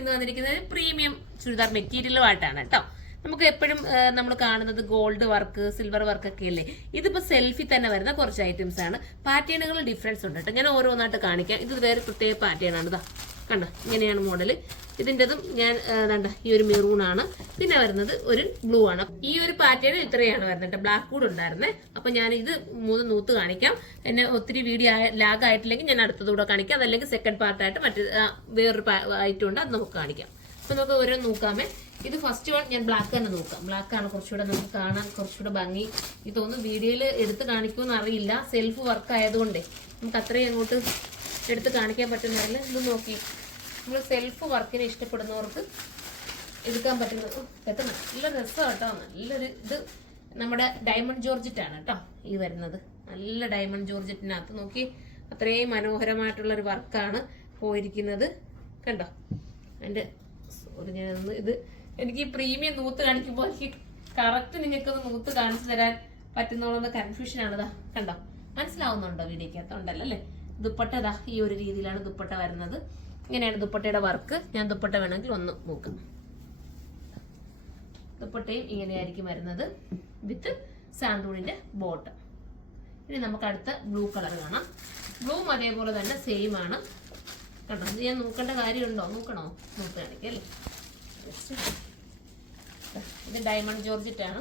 ഇന്ന് വന്നിരിക്കുന്നത് പ്രീമിയം ചുരിദാർ മെറ്റീരിയലുമായിട്ടാണ് കേട്ടോ. നമുക്ക് എപ്പോഴും നമ്മൾ കാണുന്നത് ഗോൾഡ് വർക്ക്, സിൽവർ വർക്ക് ഒക്കെ അല്ലേ. ഇതിപ്പോ സെൽഫി തന്നെ വരുന്ന കുറച്ച് ഐറ്റംസ് ആണ്. പാറ്റേണുകൾ ഡിഫറൻസ് ഉണ്ട് കേട്ടോ. ഞാൻ ഓരോന്നായിട്ട് കാണിക്കാം. ഇത് വേറെ പ്രത്യേക പാറ്റേൺ ആണ്. ഇതാ കണ്ടോ, ഇങ്ങനെയാണ് മോഡല്. ഇതിൻ്റെതും ഞാൻ കണ്ട ഈ ഒരു മെറൂൺ ആണ്. പിന്നെ വരുന്നത് ഒരു ബ്ലൂ ആണ്. ഈ ഒരു പാറ്റേൺ ഇത്രയാണ് വരുന്നത്. ബ്ലാക്ക് കൂടെ ഉണ്ടായിരുന്നേ. അപ്പൊ ഞാൻ ഇത് 3 നൂത്ത് കാണിക്കാം. എന്നെ ഒത്തിരി വീഡിയോ ലാഗ് ആയിട്ടില്ലെങ്കിൽ ഞാൻ അടുത്തതൂടെ കാണിക്കാം. അതല്ലെങ്കിൽ സെക്കൻഡ് പാർട്ടായിട്ട് മറ്റു വേറൊരു ഐറ്റം ഉണ്ട്, അത് നമുക്ക് കാണിക്കാം. അപ്പൊ നമുക്ക് ഓരോ നോക്കാമേ. ഇത് ഫസ്റ്റ് വൺ ഞാൻ ബ്ലാക്ക് തന്നെ നോക്കാം. ബ്ലാക്ക് ആണ് കുറച്ചുകൂടെ നമുക്ക് കാണാൻ കുറച്ചുകൂടെ ഭംഗി. ഇത് തോന്നുന്നു വീഡിയോയിൽ എടുത്ത് കാണിക്കുമെന്ന് അറിയില്ല. സെൽഫ് വർക്ക് ആയതുകൊണ്ടേ നമുക്ക് അത്രയും അങ്ങോട്ട് എടുത്ത് കാണിക്കാൻ പറ്റുന്നതല്ല. ഇത് നോക്കി, നമ്മൾ സെൽഫ് വർക്കിനെ ഇഷ്ടപ്പെടുന്നവർക്ക് എടുക്കാൻ പറ്റുന്നത് കേട്ടോ. നല്ല രസമാണ് കേട്ടോ. നല്ലൊരു ഇത് നമ്മുടെ ഡയമണ്ട് ജോർജറ്റ് ആണ് കേട്ടോ ഈ വരുന്നത്. നല്ല ഡയമണ്ട് ജോർജറ്റിനകത്ത് നോക്കി അത്രയും മനോഹരമായിട്ടുള്ളൊരു വർക്കാണ് പോയിരിക്കുന്നത് കണ്ടോ. എൻ്റെ ഇത് എനിക്ക് ഈ പ്രീമിയം നൂത്ത് കാണിക്കുമ്പോൾ എനിക്ക് കറക്റ്റ് നിങ്ങൾക്കൊന്ന് നൂത്ത് കാണിച്ചു തരാൻ പറ്റുന്നോളെന്ന കൺഫ്യൂഷൻ ആണിതാ കണ്ടോ. മനസ്സിലാവുന്നുണ്ടോ വീഡിയോക്കകത്ത്? ഉണ്ടല്ലോ അല്ലേ. ദുപ്പട്ട ഇതാ ഈ ഒരു രീതിയിലാണ് ദുപ്പട്ട വരുന്നത്. ഇങ്ങനെയാണ് ദുപ്പട്ടയുടെ വർക്ക്. ഞാൻ ദുപ്പട്ട വേണമെങ്കിൽ ഒന്ന് നോക്കാം. ദുപ്പട്ടയും ഇങ്ങനെയായിരിക്കും വരുന്നത് വിത്ത് സാന്തൂണിന്റെ ബോട്ടം. ഇനി നമുക്ക് അടുത്ത ബ്ലൂ കളർ കാണാം. ബ്ലൂവും അതേപോലെ തന്നെ സെയിം ആണ് കണ്ടോ. ഇത് ഞാൻ നോക്കേണ്ട കാര്യമുണ്ടോ? നോക്കണോ? നോക്ക് കാണിക്കാം അല്ലേ. ഇത് ഡയമണ്ട് ജോർജറ്റ് ആണ്.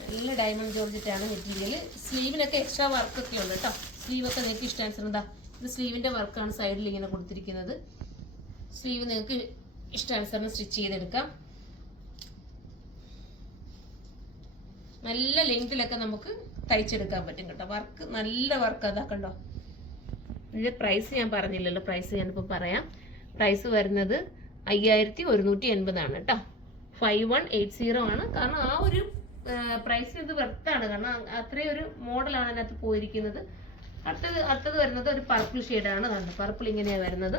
നല്ല ഡയമണ്ട് ജോർജറ്റ് ആണ് മെറ്റീരിയൽ. സ്ലീവിനൊക്കെ എക്സ്ട്രാ വർക്കൊക്കെ ഉണ്ട് കേട്ടോ. സ്ലീവൊക്കെ നിങ്ങൾക്ക് ഇഷ്ടാനുസരണം എന്താ ഇത് സ്ലീവിന്റെ വർക്കാണ് സൈഡിൽ ഇങ്ങനെ കൊടുത്തിരിക്കുന്നത്. സ്ലീവ് നിങ്ങൾക്ക് ഇഷ്ടാനുസരണം സ്റ്റിച്ച് ചെയ്തെടുക്കാം. നല്ല ലെങ്തിലൊക്കെ നമുക്ക് തയ്ച്ചെടുക്കാൻ പറ്റും കേട്ടോ. വർക്ക് നല്ല വർക്ക് അതാ കണ്ടോ. ഇതിന്റെ പ്രൈസ് ഞാൻ പറഞ്ഞില്ലല്ലോ. പ്രൈസ് ഞാനിപ്പോൾ പറയാം. പ്രൈസ് വരുന്നത് 5180 ആണ് കേട്ടോ. 5180 ആണ്. കാരണം ആ ഒരു പ്രൈസിന് ഇത് വെർത്താണ്. കാരണം അത്രയും ഒരു മോഡലാണ് അതിനകത്ത് പോയിരിക്കുന്നത്. അടുത്തത് വരുന്നത് ഒരു പർപ്പിൾ ഷെയ്ഡാണ്. കണ്ടോ, പർപ്പിൾ ഇങ്ങനെയാണ് വരുന്നത്.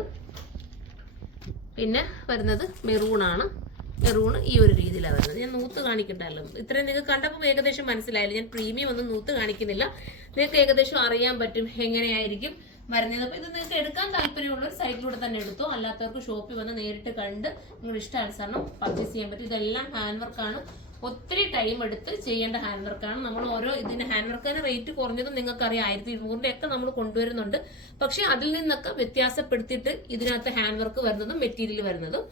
പിന്നെ വരുന്നത് മെറൂൺ ആണ്. മെറൂൺ ഈ ഒരു രീതിയിലാണ് വരുന്നത്. ഞാൻ നൂത്ത് കാണിക്കണ്ടല്ലോ. ഇത്രയും നിങ്ങൾക്ക് കണ്ടപ്പോൾ ഏകദേശം മനസ്സിലായില്ല. ഞാൻ പ്രീമിയം ഒന്നും നൂത്ത് കാണിക്കുന്നില്ല. നിങ്ങൾക്ക് ഏകദേശം അറിയാൻ പറ്റും എങ്ങനെയായിരിക്കും വരുന്നത്. അപ്പൊ ഇത് നിങ്ങൾക്ക് എടുക്കാൻ താല്പര്യമുള്ള ഒരു സൈറ്റിലൂടെ തന്നെ എടുത്തോ. അല്ലാത്തവർക്ക് ഷോപ്പിൽ വന്ന് നേരിട്ട് കണ്ട് നിങ്ങൾ ഇഷ്ടാനുസരണം പർച്ചേസ് ചെയ്യാൻ പറ്റും. ഇതെല്ലാം ഹാൻഡ് വർക്കാണ്. ഒത്തിരി ടൈം എടുത്ത് ചെയ്യേണ്ട ഹാൻഡ് വർക്കാണ്. നമ്മൾ ഓരോ ഇതിന്റെ ഹാൻഡ് വർക്കിന് റേറ്റ് കുറഞ്ഞതും നിങ്ങൾക്കറിയാം 1200 ഒക്കെ നമ്മൾ കൊണ്ടുവരുന്നുണ്ട്. പക്ഷെ അതിൽ നിന്നൊക്കെ വ്യത്യാസപ്പെടുത്തിയിട്ട് ഇതിനകത്ത് ഹാൻഡ് വർക്ക് വരുന്നതും മെറ്റീരിയൽ വരുന്നതും.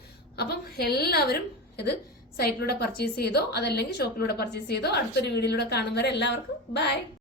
അപ്പം എല്ലാവരും ഇത് സൈറ്റിലൂടെ പർച്ചേസ് ചെയ്തോ അതല്ലെങ്കിൽ ഷോപ്പിലൂടെ പർച്ചേസ് ചെയ്തോ. അടുത്തൊരു വീഡിയോയിലൂടെ കാണും വരെ എല്ലാവർക്കും ബൈ.